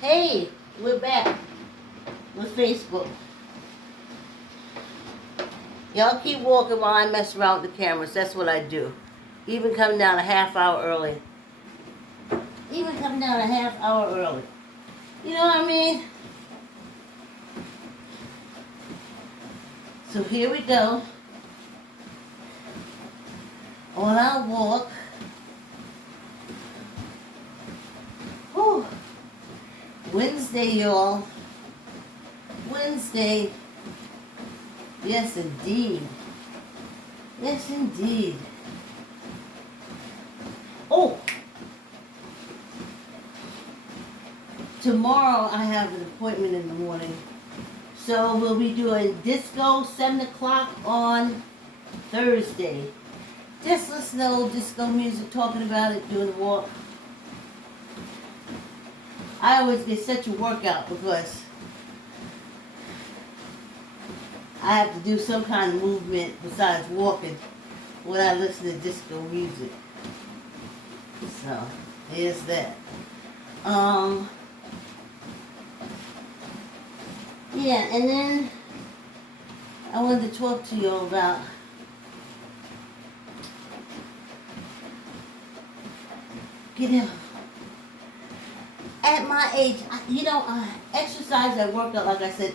Hey, we're back with Facebook. Y'all keep walking while I mess around with the cameras. That's what I do. Even come down a half hour early. Even come down a half hour early. You know what I mean? So here we go. On our walk. Whew. Wednesday, y'all. Wednesday. Yes, indeed. Yes, indeed. Oh! Tomorrow I have an appointment in the morning. So we'll be doing disco 7 o'clock on Thursday. Just listen to old disco music, talking about it, doing the walk. I always get such a workout because I have to do some kind of movement besides walking when I listen to disco music. So, here's that. Yeah, and then I wanted to talk to you about at my age, exercise, I work out, like I said.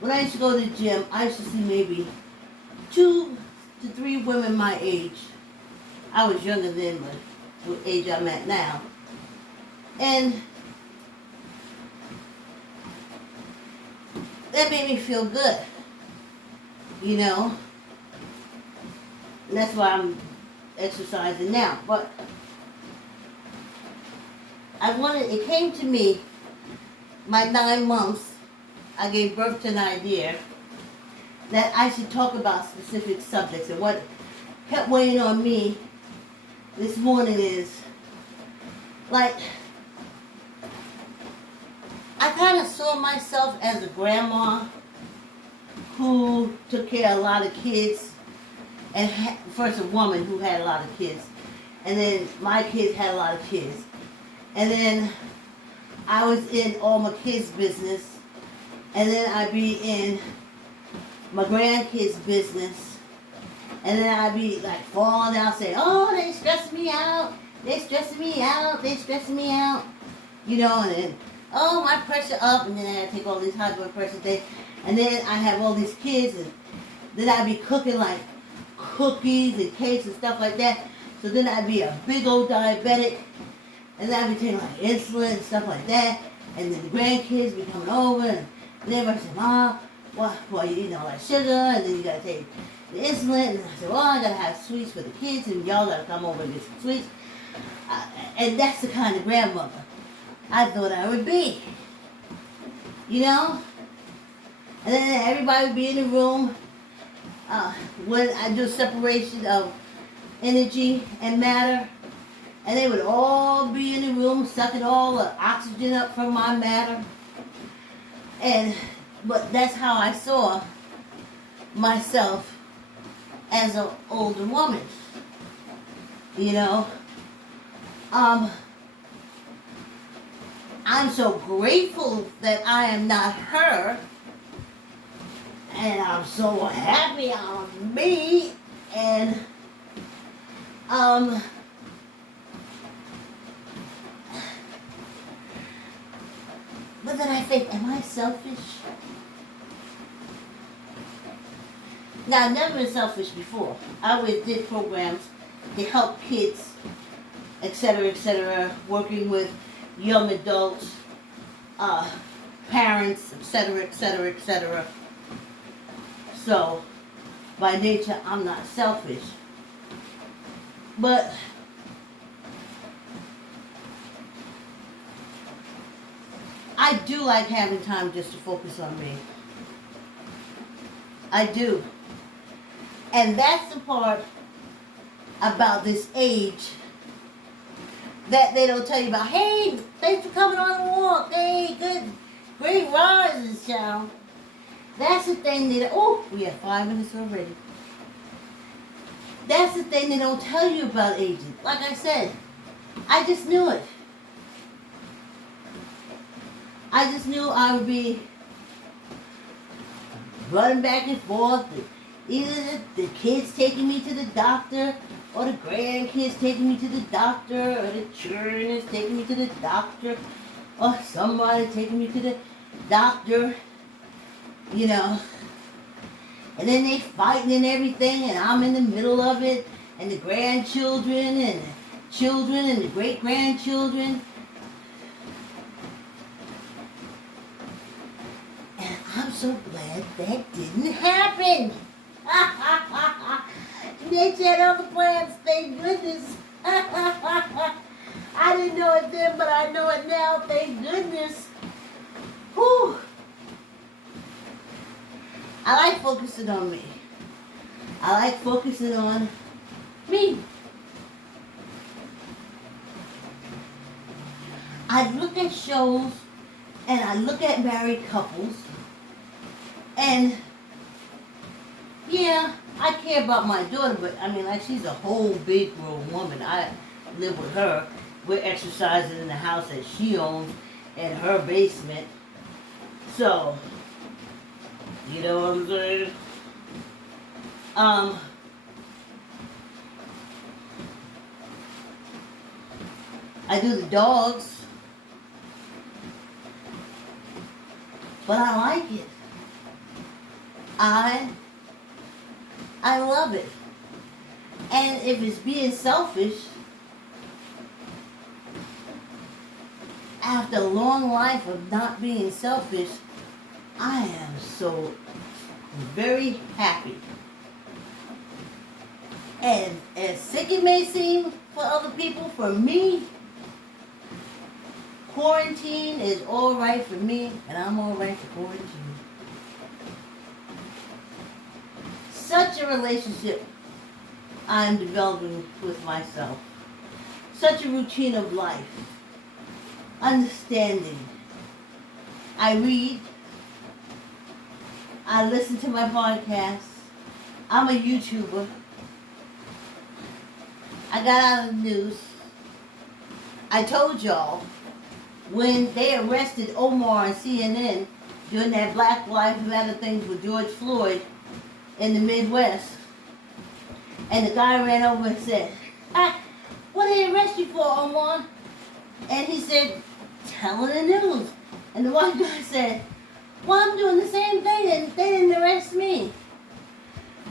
When I used to go to the gym, I used to see maybe 2 to 3 women my age. I was younger then, but the age I'm at now. And that made me feel good, you know. And that's why I'm exercising now. But it came to me, my 9 months, I gave birth to an idea that I should talk about specific subjects. And what kept weighing on me this morning is, like, I kind of saw myself as a grandma who took care of a lot of kids, and first a woman who had a lot of kids, and then my kids had a lot of kids, and then I was in all my kids' business, and then I'd be in my grandkids' business, and then I'd be like falling down saying, oh, they stressing me out, they stressing me out, they stressing me out, you know, and then, oh, my pressure up, and then I take all these high blood pressure things, and then I have all these kids, and then I'd be cooking like cookies and cakes and stuff like that, so then I'd be a big old diabetic, and then I'd be taking like insulin and stuff like that, and then the grandkids be coming over, and then everybody say, Mom, well, you eating all that sugar, and then you gotta take the insulin, and I said, well, I gotta have sweets for the kids, and y'all gotta come over and get some sweets, and that's the kind of grandmother I thought I would be, you know? And then everybody would be in the room when I do separation of energy and matter, and they would all be in the room sucking all the oxygen up from my matter. But that's how I saw myself as an older woman, you know? I'm so grateful that I am not her, and I'm so happy I'm me, and but then I think, am I selfish? Now, I've never been selfish before. I always did programs to help kids, etc., working with young adults, parents, etc. So, by nature, I'm not selfish. But I do like having time just to focus on me. I do. And that's the part about this age that they don't tell you about. Hey, thanks for coming on the walk. Hey, great rise, child. That's the thing that, oh, we have 5 minutes already. That's the thing they don't tell you about aging. Like I said, I just knew it. I just knew I would be running back and forth. Either the kids taking me to the doctor, or the grandkids taking me to the doctor, or the children is taking me to the doctor, or somebody taking me to the doctor, you know. And then they fighting and everything, and I'm in the middle of it, and the grandchildren, and the children, and the great-grandchildren. And I'm so glad that didn't happen. They had other plans, thank goodness. I didn't know it then, but I know it now, thank goodness. Whew. I like focusing on me. I like focusing on me. I look at shows and I look at married couples, and yeah, I care about my daughter, but I mean, like, she's a whole big grown woman. I live with her. We're exercising in the house that she owns in her basement. So, you know what I'm saying? I do the dogs. But I like it. I love it. And if it's being selfish, after a long life of not being selfish, I am so very happy. And as sick it may seem for other people, for me, quarantine is all right for me, and I'm all right for quarantine. Such a relationship I'm developing with myself. Such a routine of life. Understanding. I read. I listen to my podcasts. I'm a YouTuber. I got out of the news. I told y'all, when they arrested Omar on CNN during that Black Lives Matter thing with George Floyd in the Midwest, and the guy ran over and said, what did they arrest you for, Omar? And he said, telling the news. And the white guy said, well, I'm doing the same thing, and they didn't arrest me.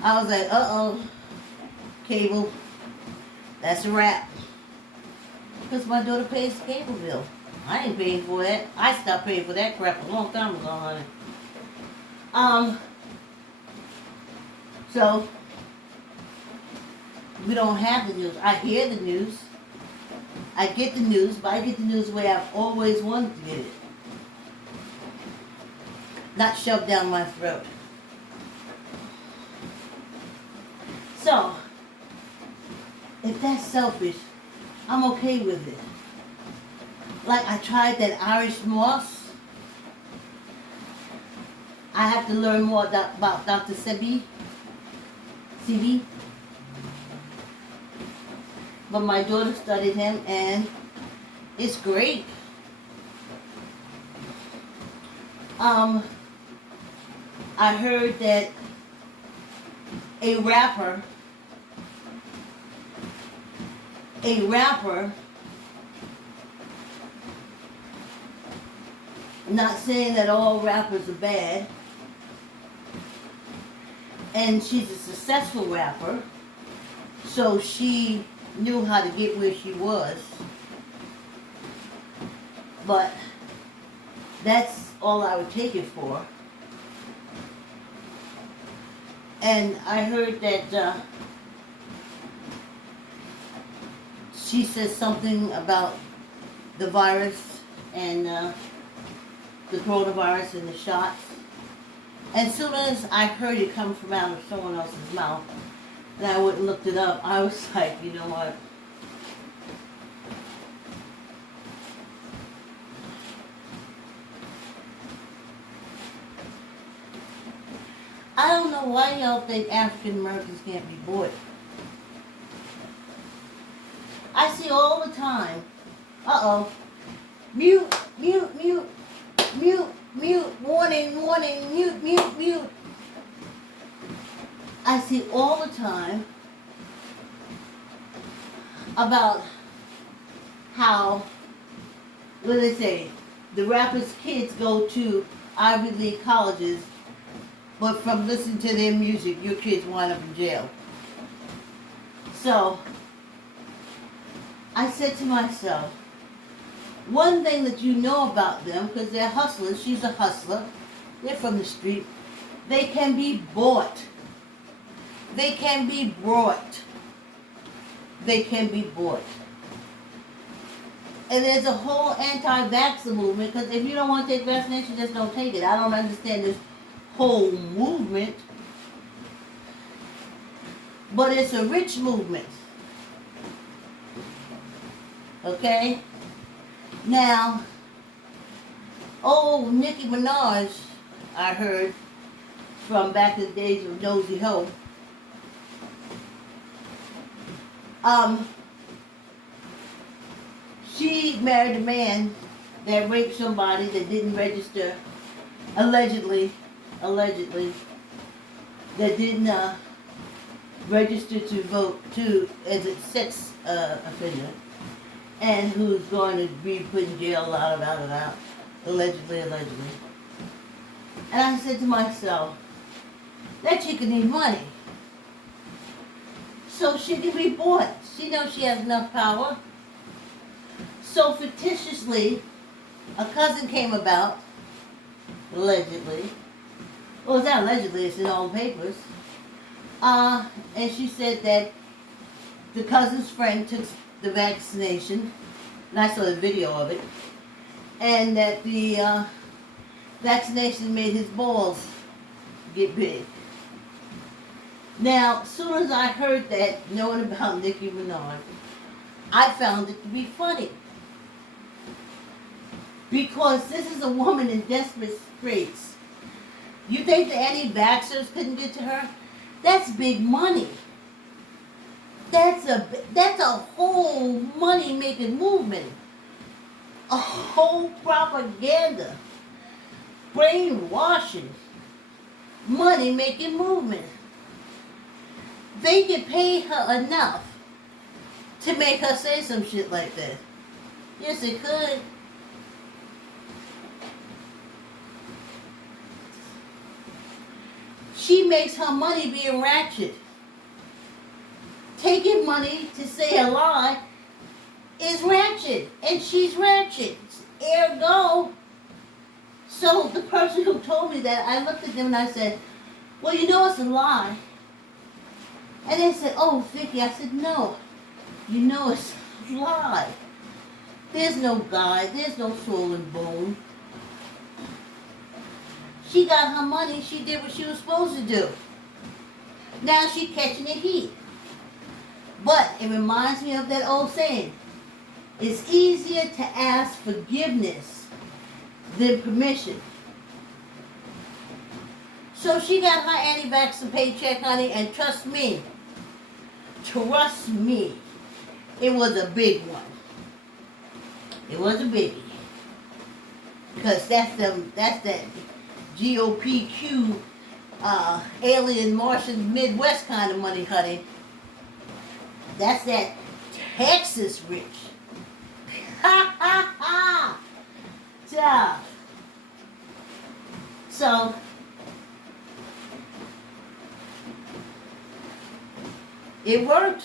I was like, uh-oh, cable, that's a wrap. Because my daughter pays the cable bill. I ain't paying for that. I stopped paying for that crap a long time ago, honey. So, we don't have the news. I hear the news. I get the news, but I get the news the way I've always wanted to get it. Not shoved down my throat. So, if that's selfish, I'm okay with it. Like, I tried that Irish moss. I have to learn more about Dr. Sebi. But my daughter studied him, and it's great. I heard that a rapper, I'm not saying that all rappers are bad, and she's a successful rapper, so she knew how to get where she was, but that's all I would take it for. And I heard that she says something about the virus and the coronavirus and the shots. And as soon as I heard it come from out of someone else's mouth, and I went and looked it up, I was like, you know what? I don't know why y'all think African Americans can't be bought. I see all the time. Uh-oh. Mute, mute, mute, mute. see all the time about how, what do they say, the rappers' kids go to Ivy League colleges, but from listening to their music, your kids wind up in jail. So, I said to myself, one thing that you know about them, because they're hustlers, she's a hustler, they're from the street, they can be bought. They can be brought. They can be bought. And there's a whole anti-vaxxer movement, because if you don't want to take vaccination, just don't take it. I don't understand this whole movement. But it's a rich movement. Okay? Now, old Nicki Minaj, I heard, from back in the days of Nosy Ho, she married a man that raped somebody that didn't register, allegedly, that didn't register to vote as a sex offender, and who's going to be put in jail, allegedly. And I said to myself, that chick need money. So she can be bought. She knows she has enough power. So fictitiously, a cousin came about, allegedly. Well, it's not allegedly, it's in all papers. And she said that the cousin's friend took the vaccination, and I saw the video of it, and that the vaccination made his balls get big. Now, as soon as I heard that, knowing about Nicki Minaj, I found it to be funny. Because this is a woman in desperate straits. You think the anti-vaxxers couldn't get to her? That's big money. That's a whole money-making movement. A whole propaganda, brainwashing, money-making movement. They could pay her enough to make her say some shit like that. Yes, they could. She makes her money being ratchet. Taking money to say a lie is ratchet, and she's ratchet. Ergo. So the person who told me that, I looked at them and I said, well, you know it's a lie. And they said, oh, Vicky. I said, no. You know it's a lie. There's no guy. There's no soul and bone. She got her money. She did what she was supposed to do. Now she's catching the heat. But it reminds me of that old saying. It's easier to ask forgiveness than permission. So she got her anti-vaxxer paycheck, honey, and trust me, it was a big one. It was a biggie. Because that's that GOPQ alien Martian Midwest kind of money, honey. That's that Texas rich. Ha ha ha! Tough. So, it worked.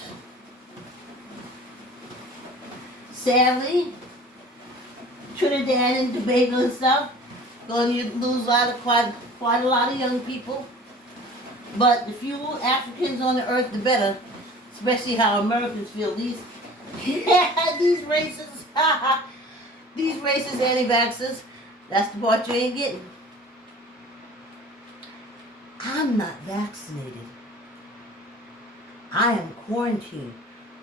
Sadly, Trinidad and Tobago and stuff, going to lose quite a lot of young people. But the few Africans on the earth, the better. Especially how Americans feel. These racists, these racist anti-vaxxers, that's the part you ain't getting. I'm not vaccinated. I am quarantined,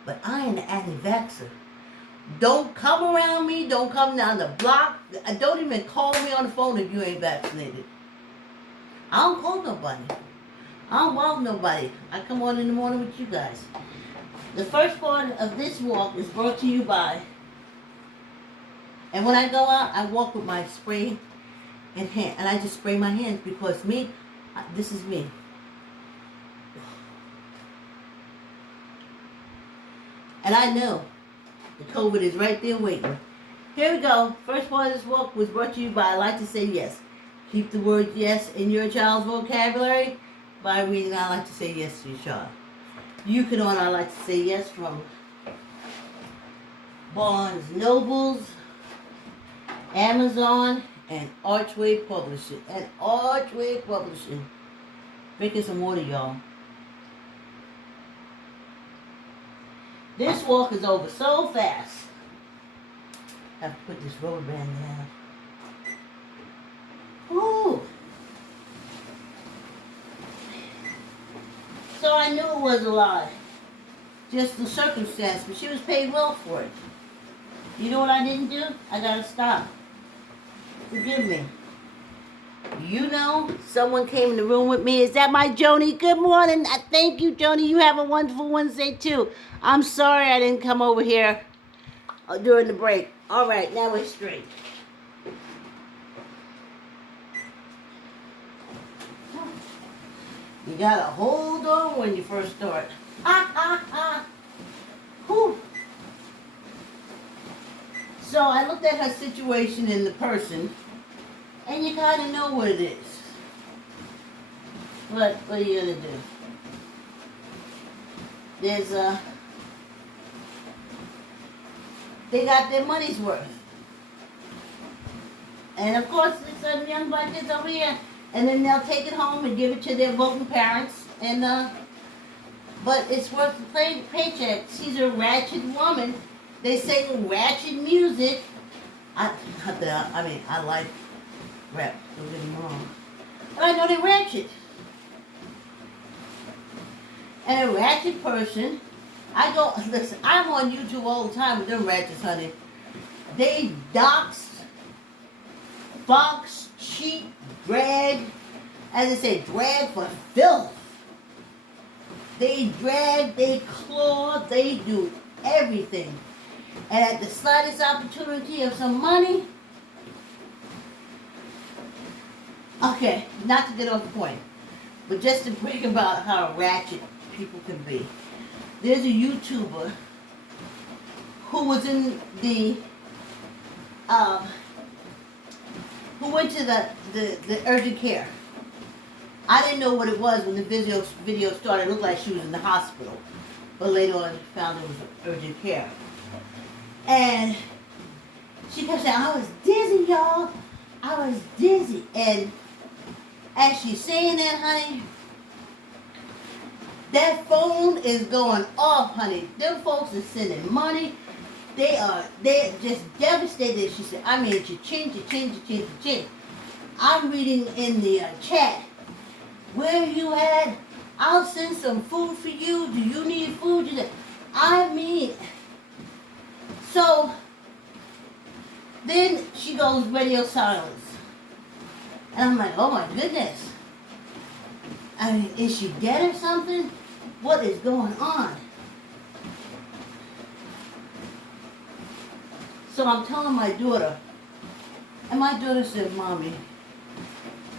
but I am an anti-vaxxer. Don't come around me. Don't come down the block. Don't even call me on the phone if you ain't vaccinated. I don't call nobody. I don't walk nobody. I come on in the morning with you guys. The first part of this walk is brought to you by, and when I go out, I walk with my spray in hand, and I just spray my hands because this is me. And I know the COVID is right there waiting. Here we go. First part of this walk was brought to you by I Like to Say Yes. Keep the word yes in your child's vocabulary by reading I Like to Say Yes to your child. You can order I Like to Say Yes from Barnes Nobles, Amazon, and Archway Publishing. Drinking some water, y'all. This walk is over so fast. I have to put this rubber band down. Ooh. So I knew it was a lie. Just the circumstance, but she was paid well for it. You know what I didn't do? I gotta stop. Forgive me. You know, someone came in the room with me. Is that my Joni? Good morning. Thank you, Joni. You have a wonderful Wednesday, too. I'm sorry I didn't come over here during the break. All right, now we're straight. You gotta hold on when you first start. Ha, ha, ha. Whew. So I looked at her situation in the person, and you kind of know what it is. What are you gonna do? There's they got their money's worth. And of course, there's some young black kids over here, and then they'll take it home and give it to their voting parents, and but it's worth the paycheck. She's a ratchet woman. They sing ratchet music. I like rap, don't get me wrong. But I know they're ratchet. And a ratchet person, listen, I'm on YouTube all the time with them ratchets, honey. They dox, box, cheat, drag, as I say, drag for filth. They drag, they claw, they do everything. And at the slightest opportunity of some money, okay, not to get off the point, but just to bring about how ratchet people can be. There's a YouTuber who was in the, who went to the urgent care. I didn't know what it was when the video started. It looked like she was in the hospital. But later on, I found it was urgent care. And she kept saying, I was dizzy, y'all. I was dizzy. And as she's saying that, honey, that phone is going off, honey. Them folks are sending money. They're just devastated. She said, I mean, cha-ching. I'm reading in the chat. Where you at? I'll send some food for you. Do you need food? I mean, so then she goes radio silence. And I'm like, oh my goodness. I mean, is she dead or something? What is going on? So I'm telling my daughter, and my daughter said, Mommy,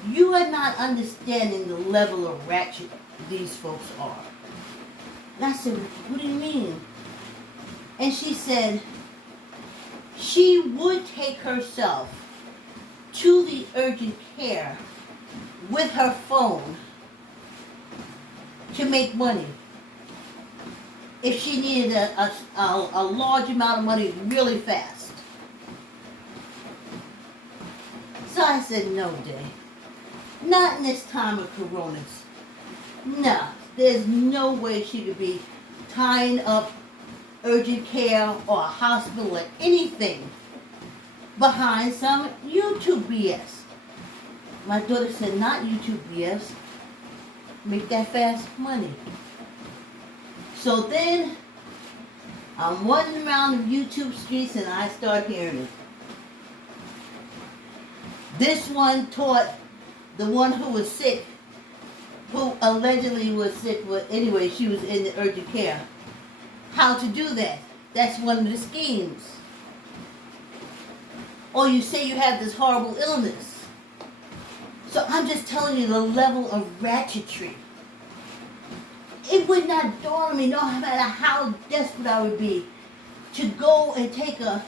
you are not understanding the level of ratchet these folks are. And I said, what do you mean? And she said, she would take herself to the urgent care with her phone to make money. If she needed a large amount of money really fast. So I said, no, Day. Not in this time of coronas. No, there's no way she could be tying up urgent care or a hospital or anything behind some YouTube BS. My daughter said, not YouTube BS. Make that fast money. So then, I'm wandering around the YouTube streets and I start hearing it. This one taught the one who was sick, who allegedly was sick, but anyway, she was in the urgent care, how to do that. That's one of the schemes. Or you say you have this horrible illness. So I'm just telling you the level of ratchetry. it would not dawn on me, no matter how desperate I would be, to go and take a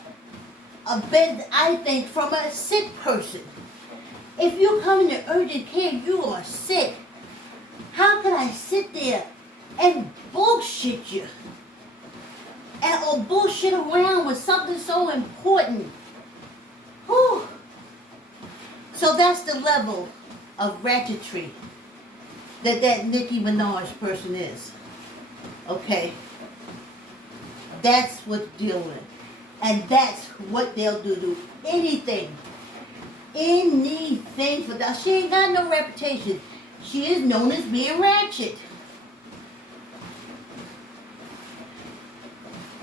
bed, I think, from a sick person. If you come into urgent care, you are sick. How can I sit there and bullshit you? Or bullshit around with something so important? Whew. So that's the level of ratchetry that Nicki Minaj person is. Okay? That's what they're dealing. And that's what they'll do. Anything. Anything for that. She ain't got no reputation. She is known as being ratchet.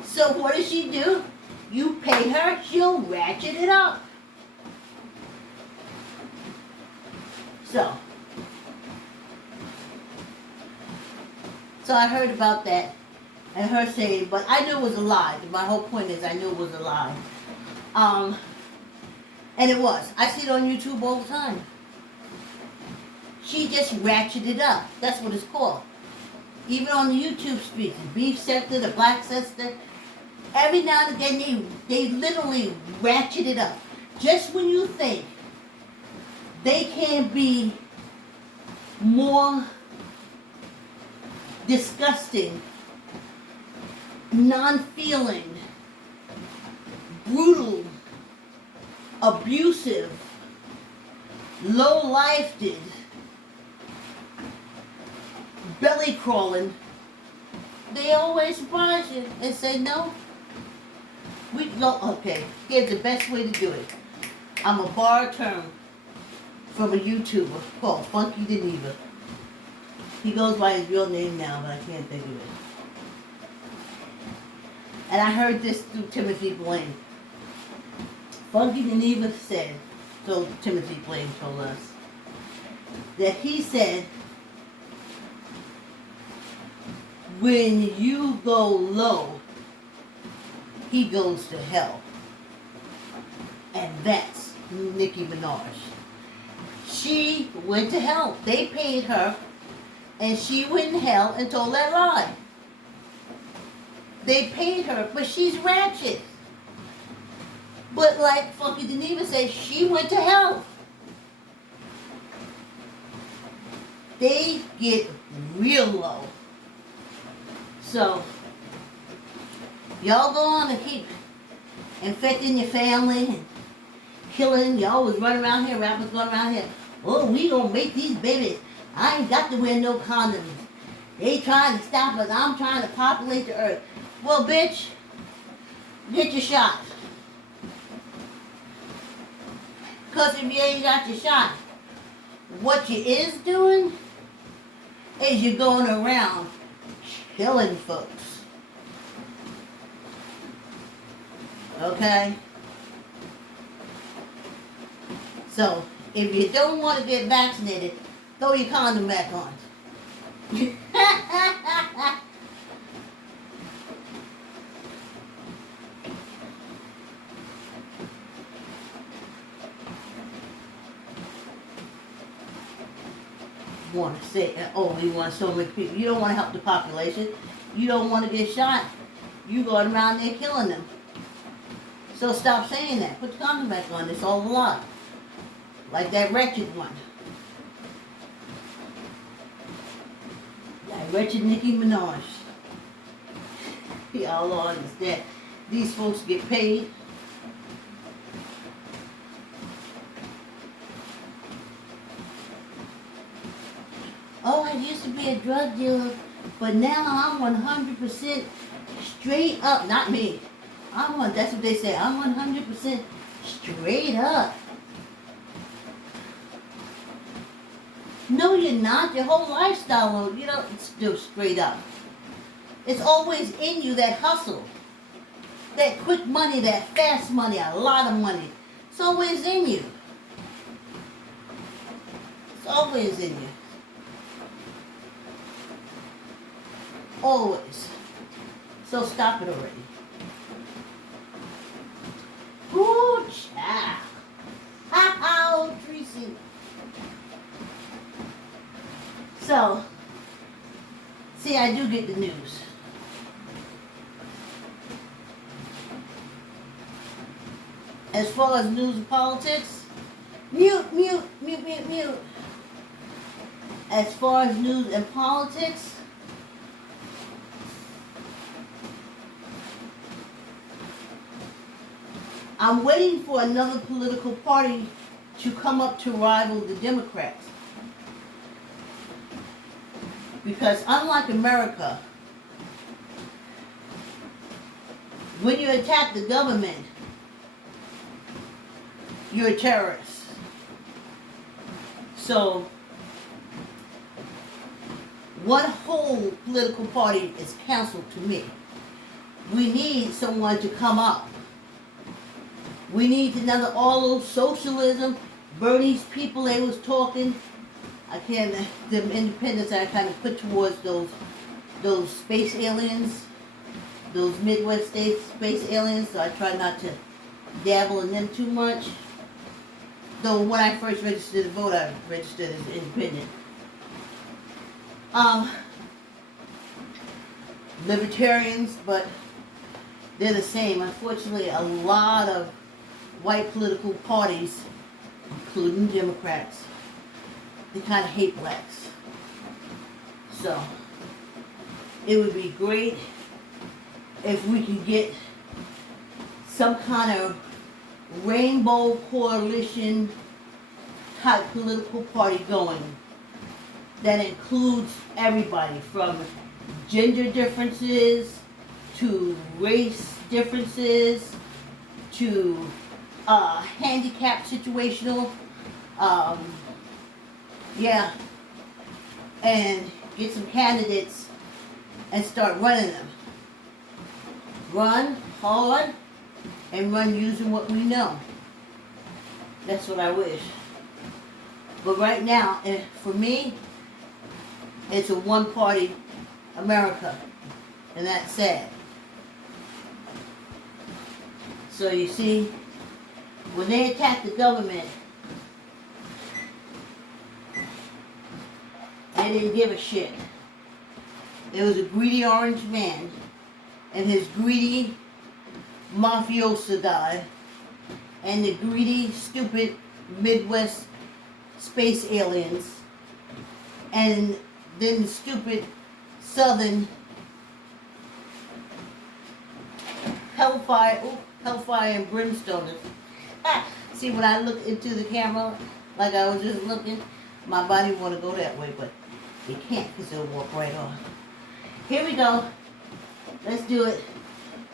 So what does she do? You pay her, she'll ratchet it up. So I heard about that and her saying, but I knew it was a lie. My whole point is I knew it was a lie. And it was. I see it on YouTube all the time. She just ratcheted it up. That's what it's called. Even on the YouTube streets, the beef sector, the black sector, every now and again they literally ratchet it up. Just when you think they can be more disgusting, non-feeling, brutal, abusive, low-lifted, belly crawling, they always surprise you and say, no, we don't. Okay, here's the best way to do it. I'm a borrowed term from a YouTuber called Funky Dineva. He goes by his real name now, but I can't think of it. And I heard this through Timothy Blaine. Funky Dineva said, so Timothy Blaine told us, that he said, when you go low, he goes to hell. And that's Nicki Minaj. She went to hell. They paid her, and she went in hell and told that lie. They paid her, but she's ratchet. But like Funky Dineva says, she went to hell. They get real low. So, y'all go on and keep infecting your family and killing. You always run around here, rappers going around here. Oh, we gonna make these babies. I ain't got to wear no condoms. They trying to stop us. I'm trying to populate the earth. Well, bitch, get your shot. Because if you ain't got your shot, what you is doing is you're going around killing folks. Okay? So, if you don't want to get vaccinated, throw your condom back on. Want to say, oh, you want so many people. You don't want to help the population. You don't want to get shot. You going around there killing them. So stop saying that. Put the condom back on. It's all a lie. Like that wretched one. That wretched Nicki Minaj. Y'all all understand. These folks get paid. Oh, I used to be a drug dealer, but now I'm 100% straight up. Not me. That's what they say. I'm 100% straight up. No, you're not. Your whole lifestyle, you know, it's still straight up. It's always in you, that hustle. That quick money, that fast money, a lot of money. It's always in you. It's always in you. Always. So stop it already. Ooh, child. Oh, Tracy. So See, I do get the news. As far as news and politics, mute, mute, mute, mute, mute. As far as news and politics, I'm waiting for another political party to come up to rival the Democrats. Because unlike America, when you attack the government, you're a terrorist. So, one whole political party is counsel to me. We need someone to come up. We need another, all those socialism, Bernie's people they was talking. I can't, the independents I kind of put towards those space aliens, those Midwest states space aliens, so I try not to dabble in them too much. Though when I first registered to vote, I registered as independent. Libertarians, but they're the same. Unfortunately, a lot of white political parties, including Democrats, they kind of hate blacks. So, it would be great if we could get some kind of rainbow coalition type political party going that includes everybody from gender differences to race differences to handicap situational, and get some candidates and start running them. Run hard and run using what we know. That's what I wish. But right now, for me, it's a one-party America, and that's sad. So you see, when they attacked the government, they didn't give a shit. There was a greedy orange man and his greedy mafioso guy and the greedy, stupid Midwest space aliens and then the stupid Southern hellfire and brimstone. See, when I look into the camera like I was just looking, my body want to go that way, but it can't because it'll walk right off. Here we go. Let's do it.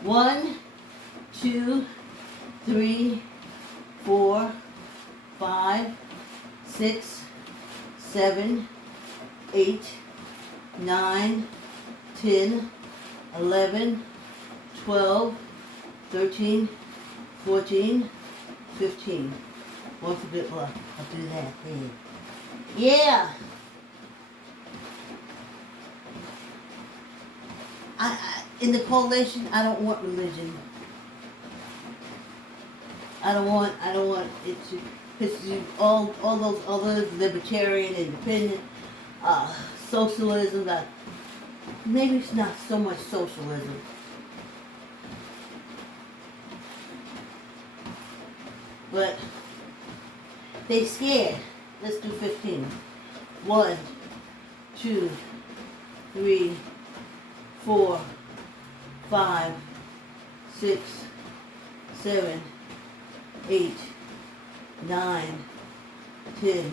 1, 2, 3, 4, 5, 6, 7, 8, 9, 10, 11, 12, 13, 14, 15. One for good luck. I'll do that. Hey. Yeah. In the coalition, I don't want religion. I don't want it to, because all those other libertarian, independent, socialism, maybe it's not so much socialism. But they scared. Let's do 15. 1, 2, 3, 4, 5, 6, 7, 8, 9, 10,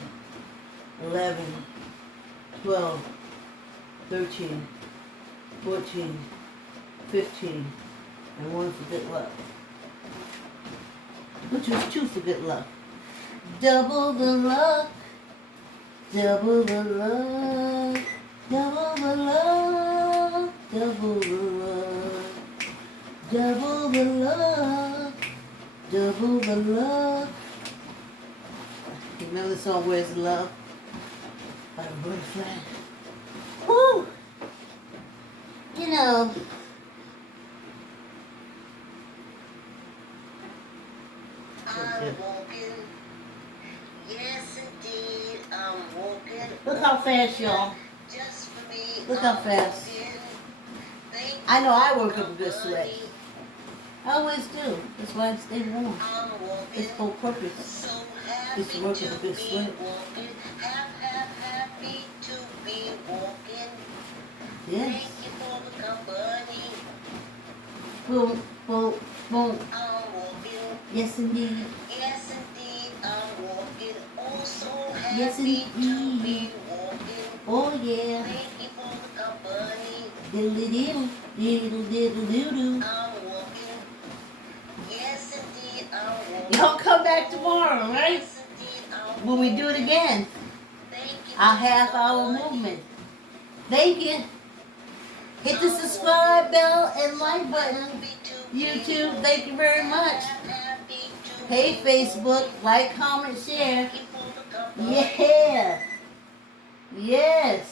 11, 12, 13, 14, 15, and 1 for good luck. Which was 2 for good luck. Double the luck, double the luck, double the luck, double the luck, double the luck, double the luck. You remember the song Where's the Love? By Roy Flash. Woo! You know, I'm walking. Yes, indeed, I'm walking. Look how fast, y'all. Just for me Look how fast. I know I work up a good sweat. I always do. That's why I stay warm. It's the whole purpose. Is to work up a good sweat. Yes. Boom, boom, boom. Yes, indeed. Yes, indeed. Oh, yeah. Diddle diddle, diddle diddle diddle. Y'all come back tomorrow, right? When we do it again. Our half-hour movement. Thank you. Hit the subscribe bell and like button. YouTube, thank you very much. Hey, Facebook, like, comment, share. Yeah. Yes.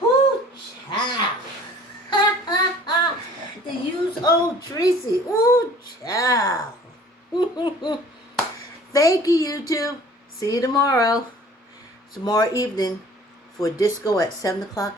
Whoo, child. To use old Tracy. Ooh, child. Thank you, YouTube. See you tomorrow. Tomorrow evening for disco at 7 o'clock.